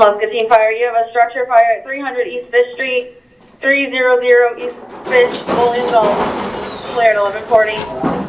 Muscatine Fire, you have a structure fire at 300 East Fish Street, 300 East Fish, Bowling Zone, cleared 1140.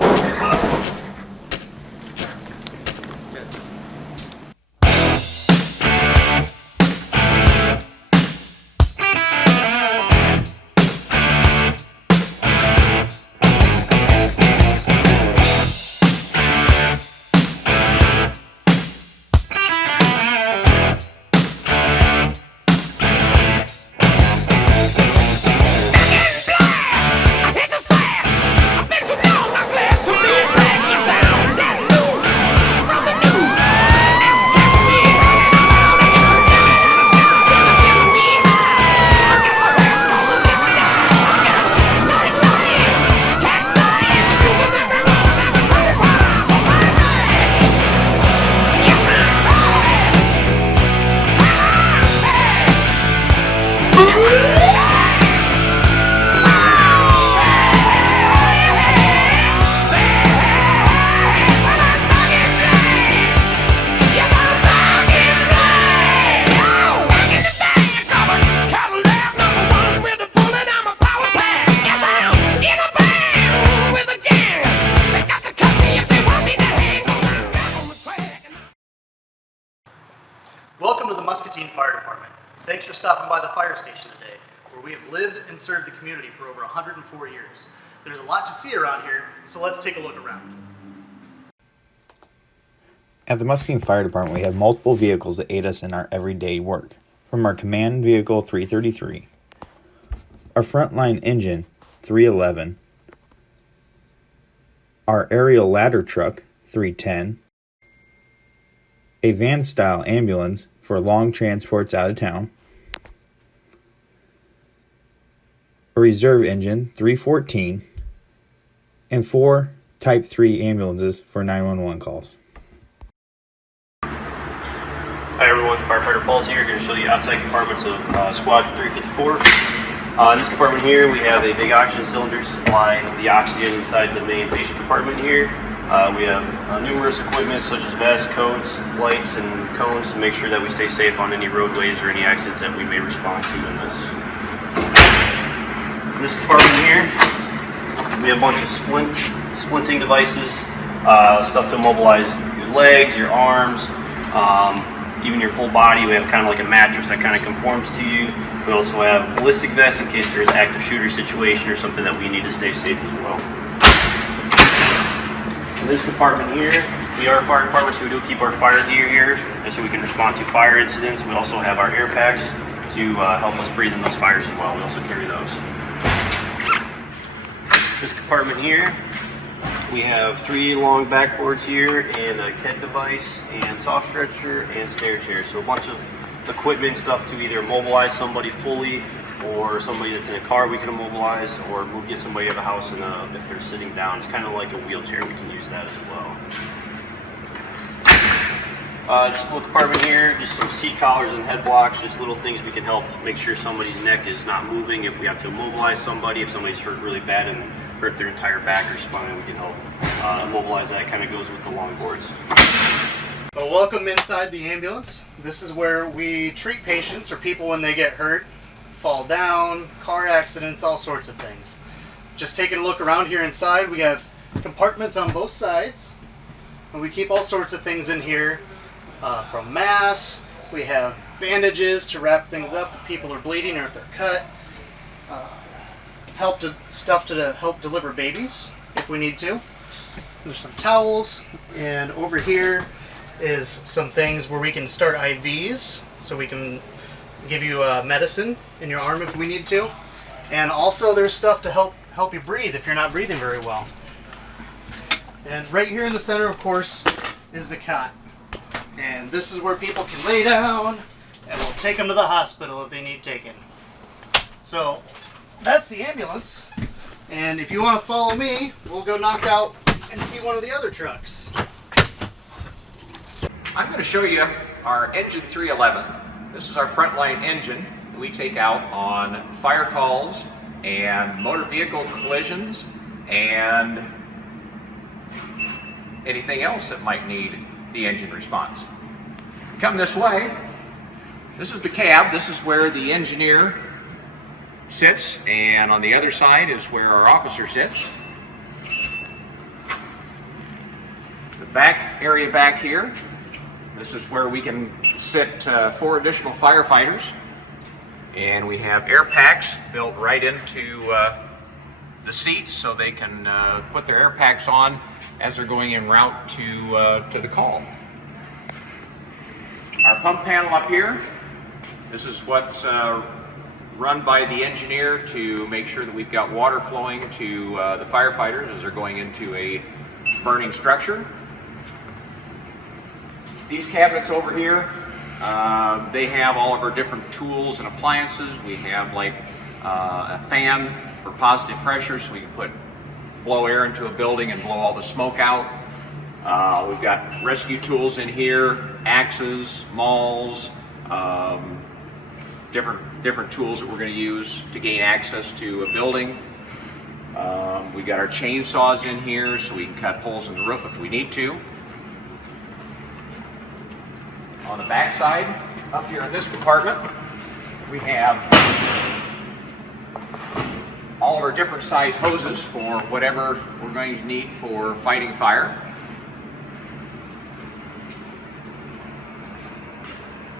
Welcome to the Muscatine Fire Department. Thanks for stopping by the fire station today, where we have lived and served the community for over 104 years. There's a lot to see around here, so let's take a look around. At the Muscatine Fire Department, we have multiple vehicles that aid us in our everyday work. From our command vehicle 333, our frontline engine 311, our aerial ladder truck 310, a van-style ambulance for long transports out of town, a reserve engine 314, and 4 Type 3 ambulances for 911 calls. Hi everyone, Firefighter Paul's here, going to show you outside compartments of Squad 354. In this compartment here, we have a big oxygen cylinder supplying the oxygen inside the main patient compartment here. We have numerous equipment such as vests, coats, lights, and cones to make sure that we stay safe on any roadways or any accidents that we may respond to in this. In this compartment here, we have a bunch of splinting devices, stuff to immobilize your legs, your arms, even your full body. We have kind of like a mattress that kind of conforms to you. We also have ballistic vests in case there's an active shooter situation or something that we need to stay safe as well. In this compartment here, we are a fire department, so we do keep our fire gear here, and so we can respond to fire incidents. We also have our air packs to help us breathe in those fires as well. We also carry those. This compartment here, we have 3 long backboards here, and a KED device, and soft stretcher, and stair chair. So a bunch of equipment stuff to either immobilize somebody fully, or somebody that's in a car we can immobilize, or we'll get somebody out of the house and if they're sitting down. It's kind of like a wheelchair, we can use that as well. Just a little compartment here, just some seat collars and head blocks, just little things we can help make sure somebody's neck is not moving. If we have to immobilize somebody, if somebody's hurt really bad and hurt their entire back or spine, we can help immobilize that. Kind of goes with the long boards. Well, welcome inside the ambulance. This is where we treat patients or people when they get hurt, fall down, car accidents, all sorts of things. Just taking a look around here inside, we have compartments on both sides, and we keep all sorts of things in here, from masks. We have bandages to wrap things up if people are bleeding or if they're cut. Stuff to help deliver babies if we need to. There's some towels, and over here is some things where we can start IVs, so we can give you medicine in your arm if we need to. And also there's stuff to help you breathe if you're not breathing very well. And right here in the center, of course, is the cot. And this is where people can lay down, and we'll take them to the hospital if they need taken. So that's the ambulance. And if you want to follow me, we'll go knock out and see one of the other trucks. I'm going to show you our engine 311. This is our frontline engine we take out on fire calls and motor vehicle collisions and anything else that might need the engine response. Come this way, This is the cab. This is where the engineer sits, and on the other side is where our officer sits. The back area back here, this is where we can sit 4 additional firefighters. And we have air packs built right into the seats so they can put their air packs on as they're going en route to the call. Our pump panel up here, this is what's run by the engineer to make sure that we've got water flowing to the firefighters as they're going into a burning structure. These cabinets over here, they have all of our different tools and appliances. We have like a fan for positive pressure so we can blow air into a building and blow all the smoke out. We've got rescue tools in here, axes, mauls, different tools that we're going to use to gain access to a building. We've got our chainsaws in here so we can cut holes in the roof if we need to. On the back side, up here in this compartment, we have all of our different size hoses for whatever we're going to need for fighting fire.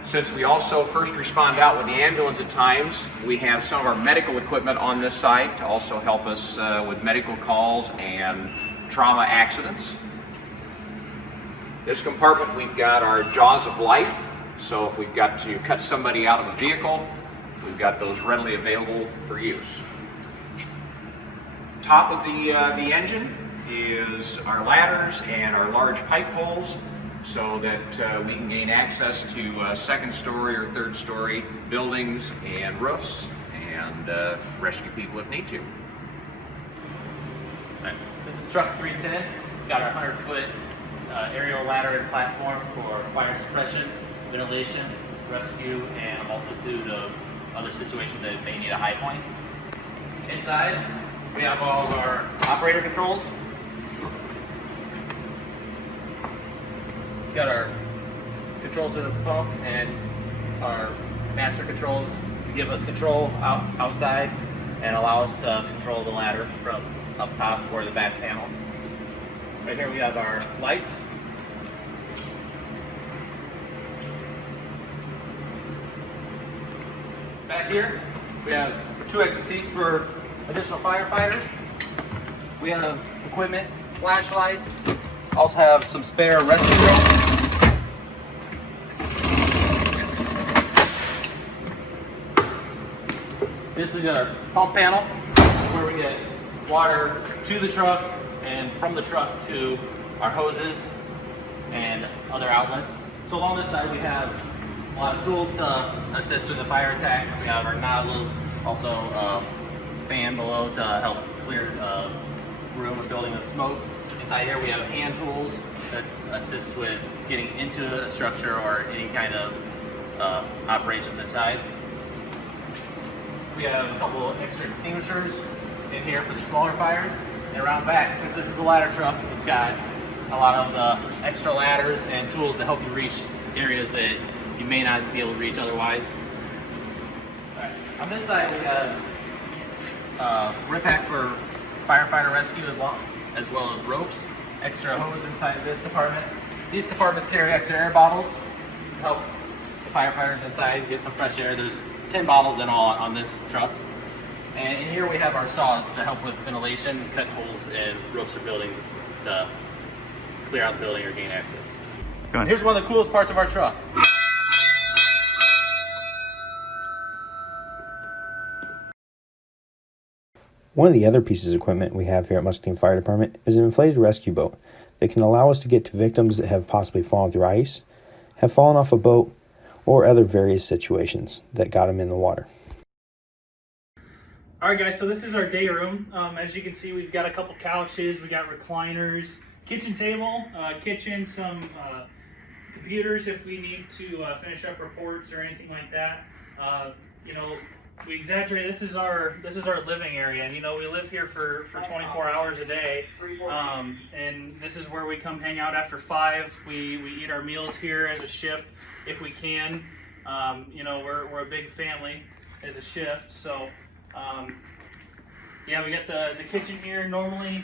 Since we also first respond out with the ambulance at times, we have some of our medical equipment on this side to also help us with medical calls and trauma accidents. This compartment, we've got our jaws of life, so if we've got to cut somebody out of a vehicle, we've got those readily available for use. Top of the engine is our ladders and our large pipe poles so that we can gain access to second story or third story buildings and roofs and rescue people if need to. Right. This is truck 310. It's got our 100-foot aerial ladder and platform for fire suppression, ventilation, rescue, and a multitude of other situations that may need a high point. Inside, we have all of our operator controls. We've got our control to the pump and our master controls to give us control outside and allow us to control the ladder from up top or the back panel. Right here we have our lights. Back here we have 2 extra seats for additional firefighters. We have equipment, flashlights, also have some spare rescue ropes. This is our pump panel where we get water to the truck and from the truck to our hoses and other outlets. So along this side we have a lot of tools to assist with the fire attack. We have our nozzles, also a fan below to help clear room or building with smoke. Inside here we have hand tools that assist with getting into a structure or any kind of operations inside. We have a couple of extra extinguishers in here for the smaller fires. And around back, since this is a ladder truck, it's got a lot of the extra ladders and tools to help you reach areas that you may not be able to reach otherwise. All right. On this side, we have a rip pack for firefighter rescue as well as ropes, extra hose inside of this compartment. These compartments carry extra air bottles to help the firefighters inside get some fresh air. There's 10 bottles in all on this truck. And in here we have our saws to help with ventilation, cut holes in roofs or building to clear out the building or gain access. Here's one of the coolest parts of our truck. One of the other pieces of equipment we have here at Muscatine Fire Department is an inflated rescue boat that can allow us to get to victims that have possibly fallen through ice, have fallen off a boat, or other various situations that got them in the water. All right, guys, so this is our day room. As you can see, we've got a couple couches, we got recliners, kitchen table, kitchen, some computers if we need to finish up reports or anything like that. You know, we exaggerate. This is our living area, and you know we live here for 24 hours a day, and this is where we come hang out after 5. We eat our meals here as a shift if we can. You know, we're a big family as a shift, so yeah, we got the kitchen here. Normally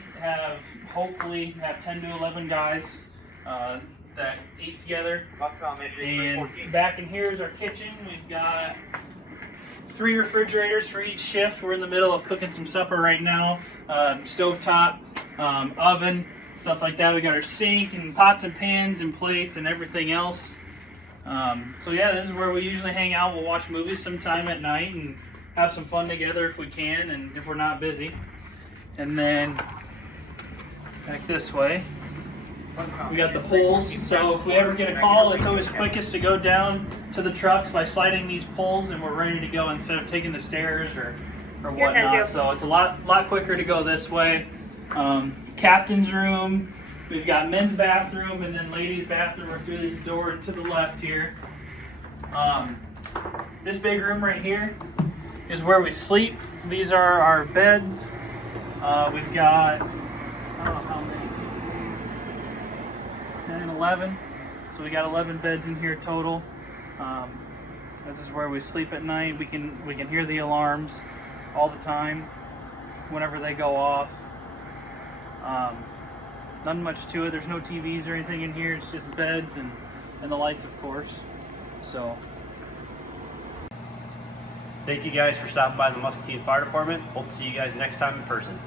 hopefully have 10 to 11 guys that eat together. And back in here is our kitchen. We've got 3 refrigerators for each shift. We're in the middle of cooking some supper right now. Stovetop, oven, stuff like that. We got our sink and pots and pans and plates and everything else. So yeah, this is where we usually hang out. We'll watch movies sometime at night and have some fun together if we can and if we're not busy. And then back this way, we got the poles. So if we ever get a call, it's always quickest to go down to the trucks by sliding these poles and we're ready to go instead of taking the stairs or whatnot. So it's a lot quicker to go this way. Captain's room. We've got men's bathroom and then ladies' bathroom are through this door to the left here. This big room right here is where we sleep. These are our beds. We've got, I don't know how many, 10, 11. So we got 11 beds in here total. This is where we sleep at night. We can hear the alarms all the time whenever they go off. Nothing much to it. There's no TVs or anything in here. It's just beds and the lights, of course. So, Thank you guys for stopping by the Muscatine Fire Department. Hope to see you guys next time in person.